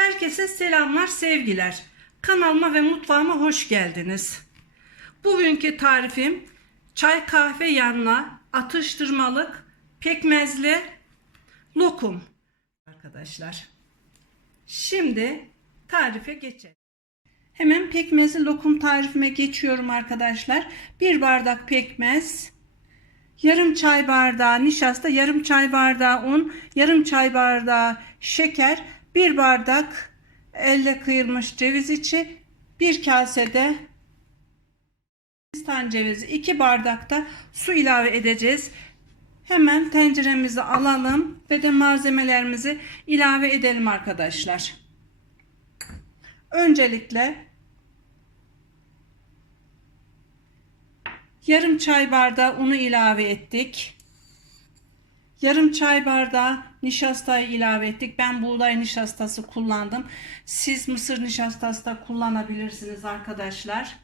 Herkese selamlar, sevgiler. Kanalıma ve mutfağıma hoş geldiniz. Bugünkü tarifim çay kahve yanına atıştırmalık pekmezli lokum. Arkadaşlar. Şimdi tarife geçelim. Hemen pekmezli lokum tarifime geçiyorum arkadaşlar. Bir bardak pekmez, yarım çay bardağı nişasta, yarım çay bardağı un, yarım çay bardağı şeker, bir bardak elle kıyılmış ceviz içi, bir kasede Hindistan cevizi, iki bardakta su ilave edeceğiz. Hemen tenceremizi alalım ve de malzemelerimizi ilave edelim arkadaşlar. Öncelikle yarım çay bardağı unu ilave ettik. Yarım çay bardağı nişastayı ilave ettik. Ben buğday nişastası kullandım. Siz mısır nişastası da kullanabilirsiniz arkadaşlar.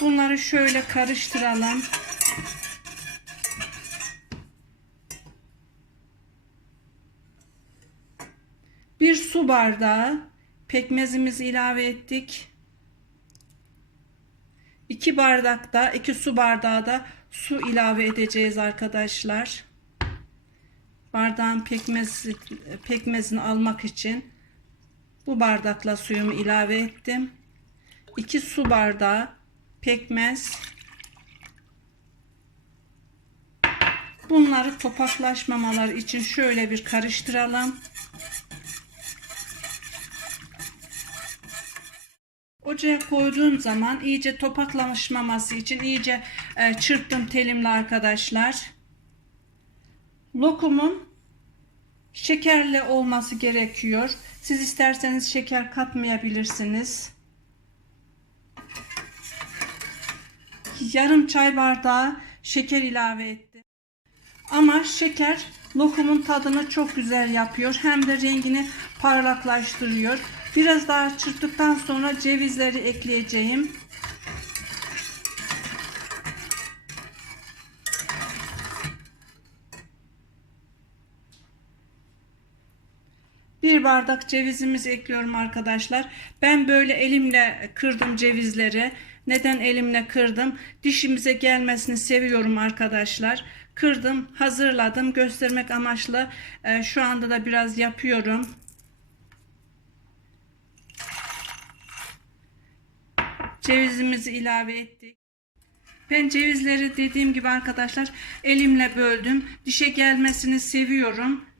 Bunları şöyle karıştıralım. Bir su bardağı pekmezimizi ilave ettik. 2 bardak da 2 su bardağı da su ilave edeceğiz arkadaşlar. Bardağın pekmez pekmezini almak için bu bardakla suyumu ilave ettim. 2 su bardağı pekmez. Bunları topaklaşmamalar için şöyle bir karıştıralım. Ocağa koyduğum zaman iyice topaklamışmaması için iyice e, çırptım telimle arkadaşlar. Lokumun şekerli olması gerekiyor. Siz isterseniz şeker katmayabilirsiniz. Yarım çay bardağı şeker ilave ettim. Ama şeker lokumun tadını çok güzel yapıyor. Hem de rengini parlaklaştırıyor. Biraz daha çırptıktan sonra cevizleri ekleyeceğim. Bir bardak cevizimizi ekliyorum arkadaşlar. Ben böyle elimle kırdım cevizleri. Neden elimle kırdım? Dişimize gelmesini seviyorum arkadaşlar. Kırdım, hazırladım. Göstermek amaçlı e, şu anda da biraz yapıyorum. Cevizimizi ilave ettik. Ben cevizleri dediğim gibi arkadaşlar elimle böldüm. Dişe gelmesini seviyorum.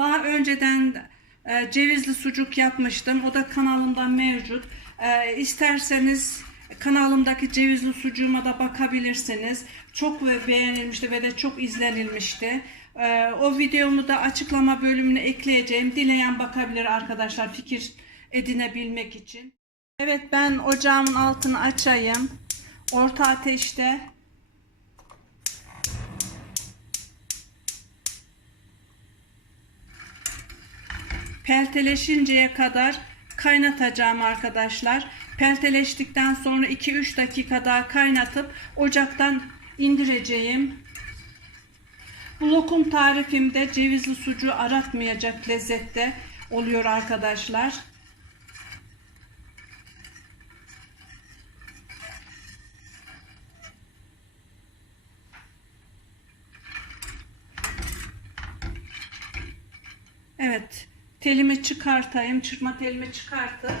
Daha önceden e, cevizli sucuk yapmıştım. O da kanalımda mevcut. E, isterseniz kanalımdaki cevizli sucuğuma da bakabilirsiniz. Çok beğenilmişti ve de çok izlenilmişti. E, o videomu da açıklama bölümüne ekleyeceğim. Dileyen bakabilir arkadaşlar fikir edinebilmek için. Evet ben ocağımın altını açayım. Orta ateşte pelteleşinceye kadar kaynatacağım arkadaşlar. Pelteleştikten sonra 2-3 dakika daha kaynatıp ocaktan indireceğim. Bu lokum tarifimde cevizli sucuğu aratmayacak lezzette oluyor arkadaşlar. Evet. Telimi çıkartayım. Çırpma telimi çıkartıp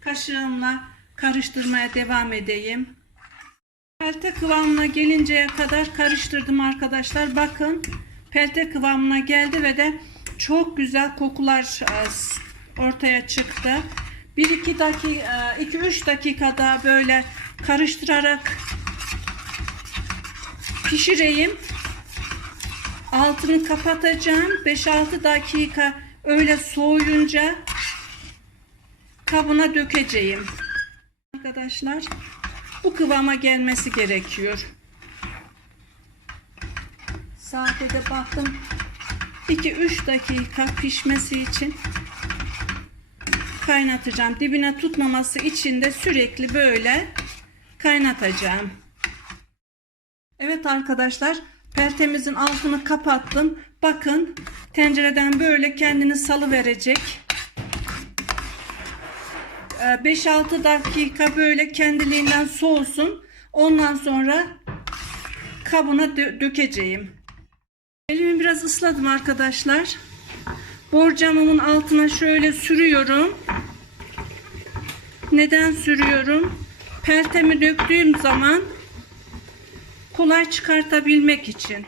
kaşığımla karıştırmaya devam edeyim. Pelte kıvamına gelinceye kadar karıştırdım arkadaşlar. Bakın pelte kıvamına geldi ve de çok güzel kokular e, ortaya çıktı. 1-2 dakika 2-3 dakikada böyle karıştırarak pişireyim. Altını kapatacağım. 5-6 dakika öyle soğuyunca kabına dökeceğim. Arkadaşlar bu kıvama gelmesi gerekiyor. Saate de baktım 2-3 dakika pişmesi için kaynatacağım. Dibine tutmaması için de sürekli böyle kaynatacağım. Evet arkadaşlar Peltemizin altını kapattım. Bakın tencereden böyle kendini salı verecek. 5-6 dakika böyle kendiliğinden soğusun. Ondan sonra kabına dö- dökeceğim. Elimi biraz ısladım arkadaşlar. Borcamımın altına şöyle sürüyorum. Neden sürüyorum? Peltemi döktüğüm zaman kolay çıkartabilmek için.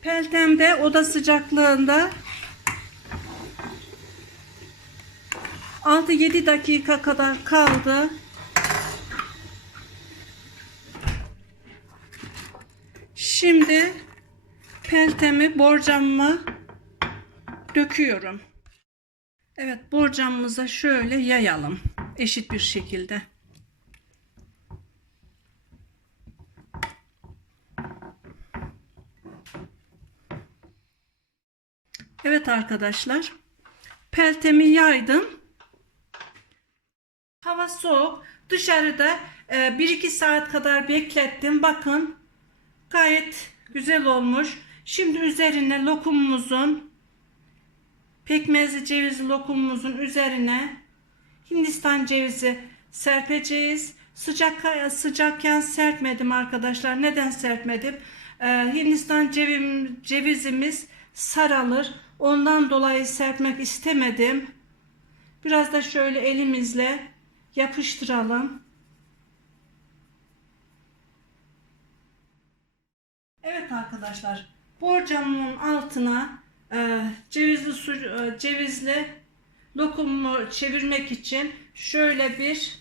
Peltem de oda sıcaklığında 6-7 dakika kadar kaldı. Şimdi peltemi borcamıma döküyorum. Evet borcamımıza şöyle yayalım eşit bir şekilde. Evet arkadaşlar peltemi yaydım. Hava soğuk. Dışarıda 1-2 saat kadar beklettim. Bakın gayet güzel olmuş. Şimdi üzerine lokumumuzun pekmezli cevizli lokumumuzun üzerine Hindistan cevizi serpeceğiz. Sıcak sıcakken serpmedim arkadaşlar. Neden serpmedim? Ee, Hindistan cevim, cevizimiz saralır. Ondan dolayı serpmek istemedim. Biraz da şöyle elimizle yapıştıralım. Evet arkadaşlar, borcamın altına e, cevizli su, e, cevizli lokumu çevirmek için şöyle bir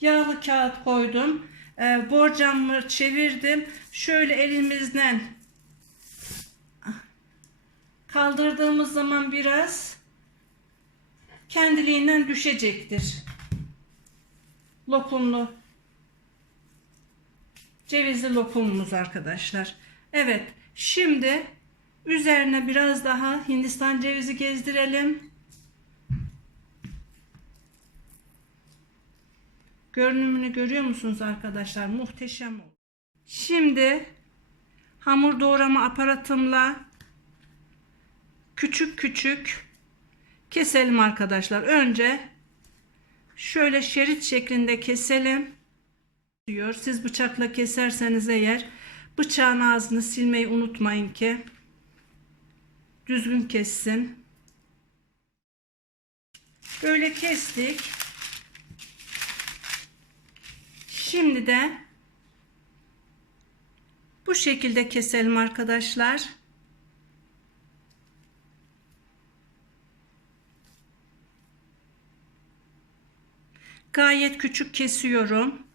yağlı kağıt koydum. E, borcamı çevirdim. Şöyle elimizden kaldırdığımız zaman biraz kendiliğinden düşecektir. Lokumlu cevizli lokumumuz arkadaşlar. Evet şimdi üzerine biraz daha Hindistan cevizi gezdirelim. Görünümünü görüyor musunuz arkadaşlar? Muhteşem oldu. Şimdi hamur doğrama aparatımla küçük küçük keselim arkadaşlar. Önce şöyle şerit şeklinde keselim. Diyor. Siz bıçakla keserseniz eğer bıçağın ağzını silmeyi unutmayın ki düzgün kessin. Böyle kestik. Şimdi de bu şekilde keselim arkadaşlar. Gayet küçük kesiyorum.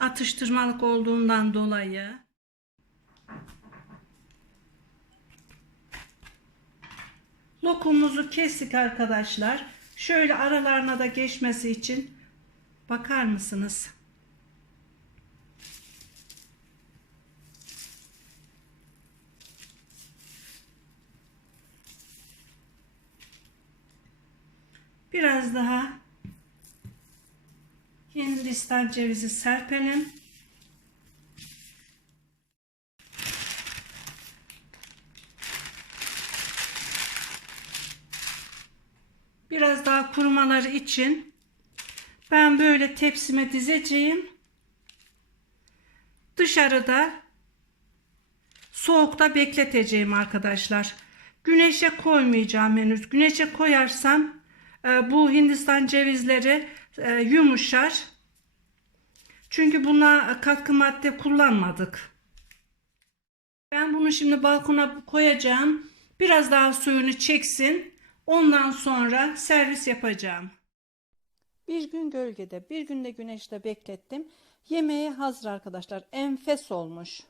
Atıştırmalık olduğundan dolayı. Lokumumuzu kestik arkadaşlar. Şöyle aralarına da geçmesi için bakar mısınız? Biraz daha Hindistan cevizi serpelim. Biraz daha kurumaları için ben böyle tepsime dizeceğim. Dışarıda soğukta bekleteceğim arkadaşlar. Güneşe koymayacağım henüz. Güneşe koyarsam e, bu Hindistan cevizleri e, yumuşar. Çünkü buna katkı madde kullanmadık. Ben bunu şimdi balkona koyacağım. Biraz daha suyunu çeksin. Ondan sonra servis yapacağım. Bir gün gölgede, bir günde güneşte beklettim. Yemeğe hazır arkadaşlar. Enfes olmuş.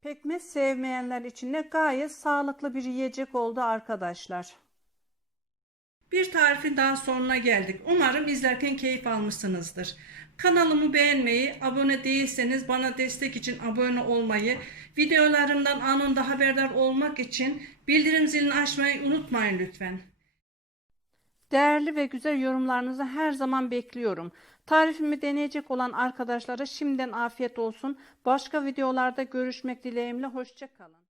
Pekmez sevmeyenler için de gayet sağlıklı bir yiyecek oldu arkadaşlar. Bir tarifin daha sonuna geldik. Umarım izlerken keyif almışsınızdır. Kanalımı beğenmeyi, abone değilseniz bana destek için abone olmayı, videolarımdan anında haberdar olmak için bildirim zilini açmayı unutmayın lütfen. Değerli ve güzel yorumlarınızı her zaman bekliyorum. Tarifimi deneyecek olan arkadaşlara şimdiden afiyet olsun. Başka videolarda görüşmek dileğimle. Hoşçakalın.